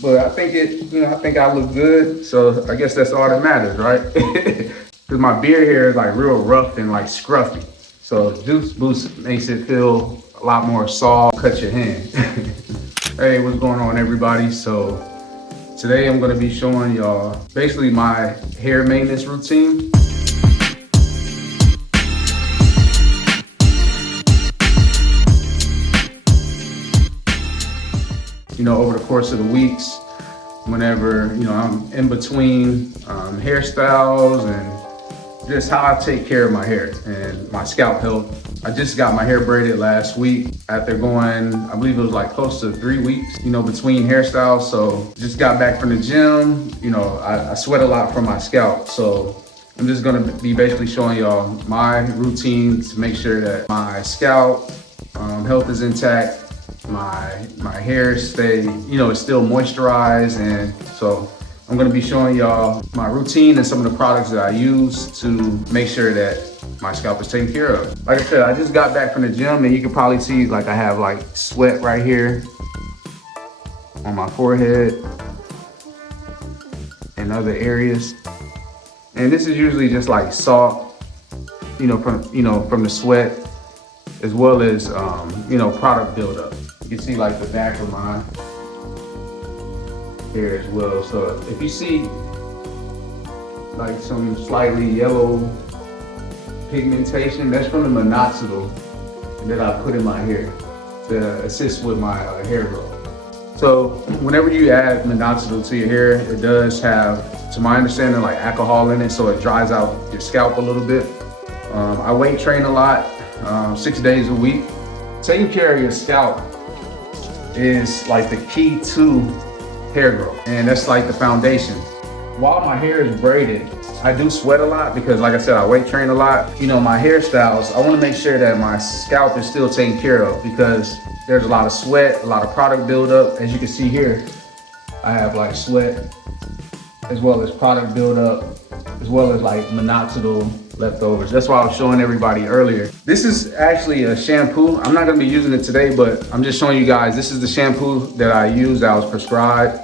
But I think I think I look good. So I guess that's all that matters, right? Because my beard hair is like real rough and like scruffy. So Juice Boost makes it feel a lot more soft, cut your hand. Hey, what's going on everybody? So today I'm gonna be showing y'all basically my hair maintenance routine. Over the course of the weeks, whenever, I'm in between hairstyles and just how I take care of my hair and my scalp health. I just got my hair braided last week after going, I believe it was like close to 3 weeks, between hairstyles. So just got back from the gym. I sweat a lot from my scalp. So I'm just gonna be basically showing y'all my routine to make sure that my scalp health is intact, my hair stay, it's still moisturized. And so I'm gonna be showing y'all my routine and some of the products that I use to make sure that my scalp is taken care of. Like I said, I just got back from the gym and you can probably see like I have like sweat right here on my forehead and other areas. And this is usually just like salt, from the sweat, as well as, product buildup. You can see like the back of my hair as well. So if you see like some slightly yellow pigmentation, that's from the minoxidil that I put in my hair to assist with my hair growth. So whenever you add minoxidil to your hair, it does have, to my understanding, like alcohol in it, so it dries out your scalp a little bit. I weight train a lot, 6 days a week. Taking care of your scalp is like the key to hair growth, and that's like the foundation. While my hair is braided, I do sweat a lot because, like I said, I weight train a lot. My hairstyles, I want to make sure that my scalp is still taken care of because there's a lot of sweat, a lot of product buildup. As you can see here, I have like sweat as well as product buildup, as well as like minoxidil leftovers. That's why I was showing everybody earlier. This is actually a shampoo. I'm not gonna be using it today, but I'm just showing you guys, this is the shampoo that I use that was prescribed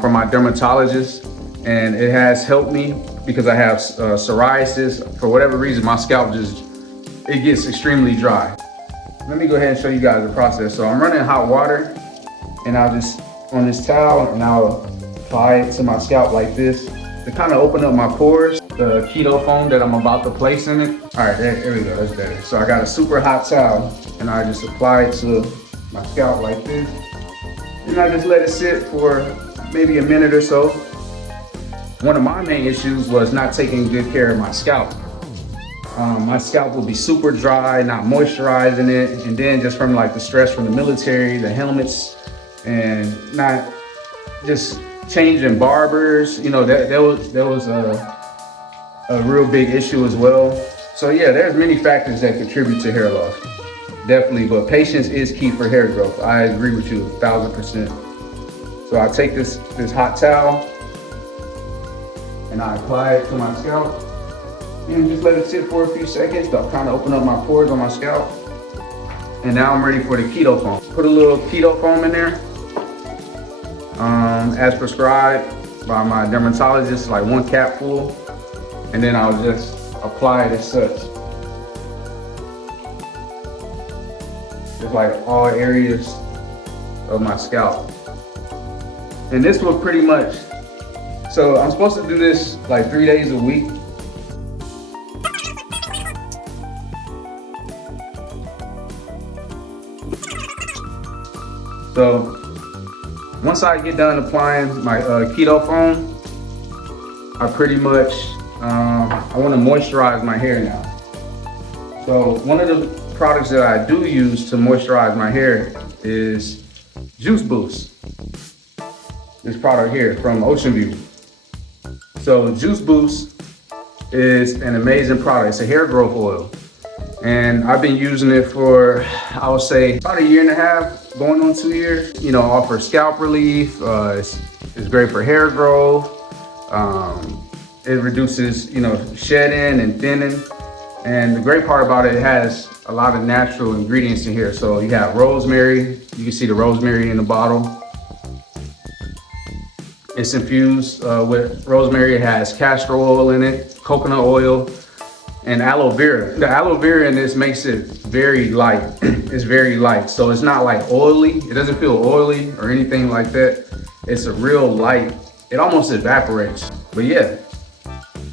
from my dermatologist. And it has helped me because I have psoriasis. For whatever reason, my scalp it gets extremely dry. Let me go ahead and show you guys the process. So I'm running hot water and I'll just, on this towel, and I'll apply it to my scalp like this to kind of open up my pores, the keto foam that I'm about to place in it. All right, there we go, that's better. So I got a super hot towel and I just apply it to my scalp like this. And I just let it sit for maybe a minute or so. One of my main issues was not taking good care of my scalp. My scalp will be super dry, not moisturizing it. And then just from like the stress from the military, the helmets, and not just changing barbers, that was a real big issue as well. So yeah, there's many factors that contribute to hair loss, definitely, but patience is key for hair growth. I agree with you 1000%. So I take this hot towel and I apply it to my scalp and just let it sit for a few seconds to kind of open up my pores on my scalp. And now I'm ready for the keto foam. Put a little keto foam in there, as prescribed by my dermatologist, like 1 capful, and then I'll just apply it as such. Just like all areas of my scalp. And this will pretty much, so I'm supposed to do this like 3 days a week. So once I get done applying my keto foam, I pretty much, I want to moisturize my hair now. So one of the products that I do use to moisturize my hair is Juice Boost. This product here from Ocean View. So Juice Boost is an amazing product. It's a hair growth oil. And I've been using it for, I would say, about 1.5 years, going on 2 years. Offers scalp relief. It's great for hair growth. It reduces, shedding and thinning. And the great part about it, it has a lot of natural ingredients in here. So you have rosemary. You can see the rosemary in the bottle. It's infused with rosemary. It has castor oil in it, coconut oil, and aloe vera. The aloe vera in this makes it very light. It's very light, so it's not like oily. It doesn't feel oily or anything like that. It's a real light. It almost evaporates. But yeah,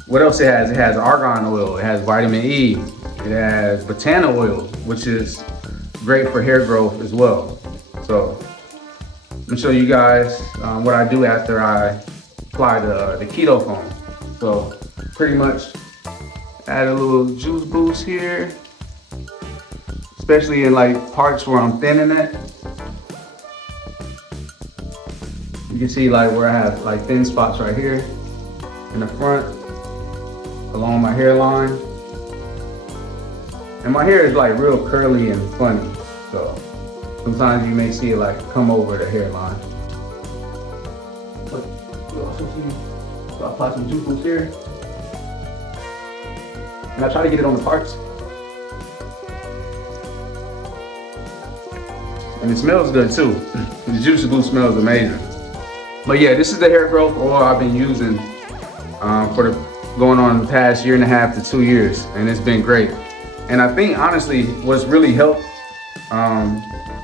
what else it has? It has argan oil. It has vitamin E. It has Batana oil, which is great for hair growth as well. So I'm gonna show you guys what I do after I apply the keto foam. So pretty much add a little juice boost here, especially in like parts where I'm thinning it. You can see like where I have like thin spots right here in the front, along my hairline. And my hair is like real curly and funny, so sometimes you may see it like come over the hairline. But you also see, so I apply some juice boost here. And I try to get it on the parts. And it smells good too. The juice boost smells amazing. But yeah, this is the hair growth oil I've been using for going on the past 1.5 to 2 years, and it's been great. And I think honestly, what's really helped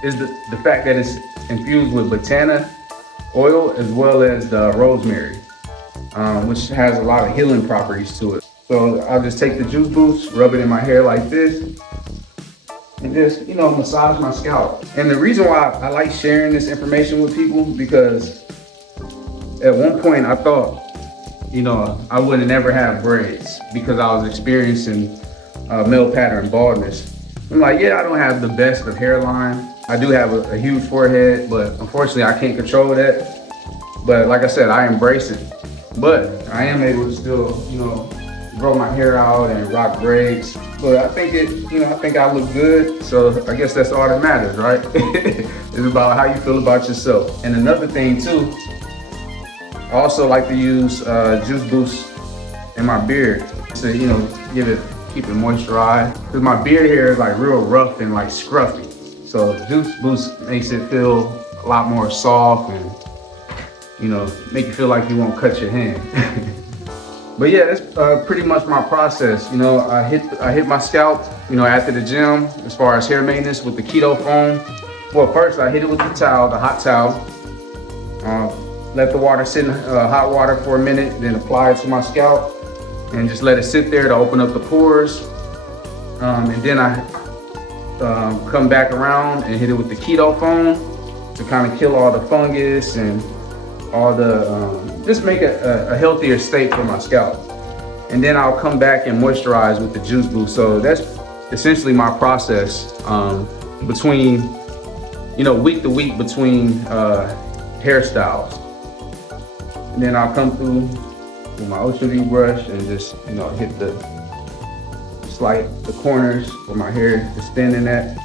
is the fact that it's infused with Batana oil as well as the rosemary, which has a lot of healing properties to it. So I'll just take the juice boost, rub it in my hair like this, and just, you know, massage my scalp. And the reason why I like sharing this information with people, because at one point I thought, you know, I wouldn't ever have braids because I was experiencing male pattern baldness. I'm like, yeah, I don't have the best of hairline. I do have a huge forehead, but unfortunately I can't control that. But like I said, I embrace it. But I am able to still, you know, grow my hair out and rock braids. But I think I think I look good. So I guess that's all that matters, right? It's about how you feel about yourself. And another thing too, I also like to use juice boost in my beard to, you know, keep it moisturized. Because my beard hair is like real rough and like scruffy. So juice boost makes it feel a lot more soft and, you know, make you feel like you won't cut your hand. But yeah, that's pretty much my process. You know, I hit my scalp, you know, after the gym as far as hair maintenance with the keto foam. Well, first I hit it with the towel, the hot towel. Let the water sit in hot water for a minute, then apply it to my scalp and just let it sit there to open up the pores. And then I come back around and hit it with the keto foam to kind of kill all the fungus and all the, just make a healthier state for my scalp. And then I'll come back and moisturize with the juice boost. So that's essentially my process between, you know, week to week between hairstyles. And then I'll come through with my Ocean View brush and just, you know, hit the corners where my hair is thinning at.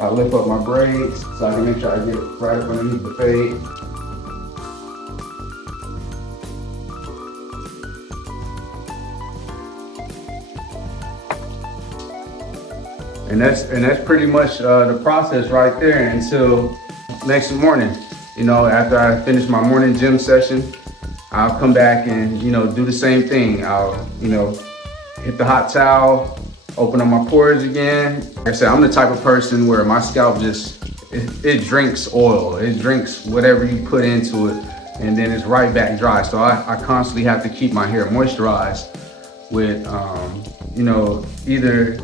I lift up my braids so I can make sure I get it right up underneath the fade. And that's pretty much the process right there until next morning. You know, after I finish my morning gym session, I'll come back and, you know, do the same thing. I'll, you know, hit the hot towel, open up my pores again. Like I said, I'm the type of person where my scalp just, it drinks oil. It drinks whatever you put into it, and then it's right back dry. So I constantly have to keep my hair moisturized with, you know, either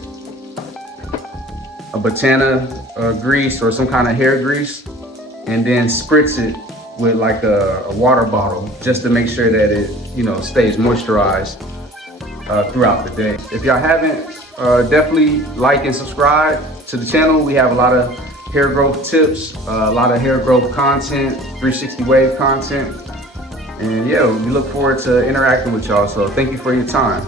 a Batana grease or some kind of hair grease, and then spritz it with like a water bottle just to make sure that it, you know, stays moisturized throughout the day. If y'all haven't, definitely like and subscribe to the channel. We have a lot of hair growth tips, a lot of hair growth content, 360 wave content. And yeah, we look forward to interacting with y'all. So thank you for your time.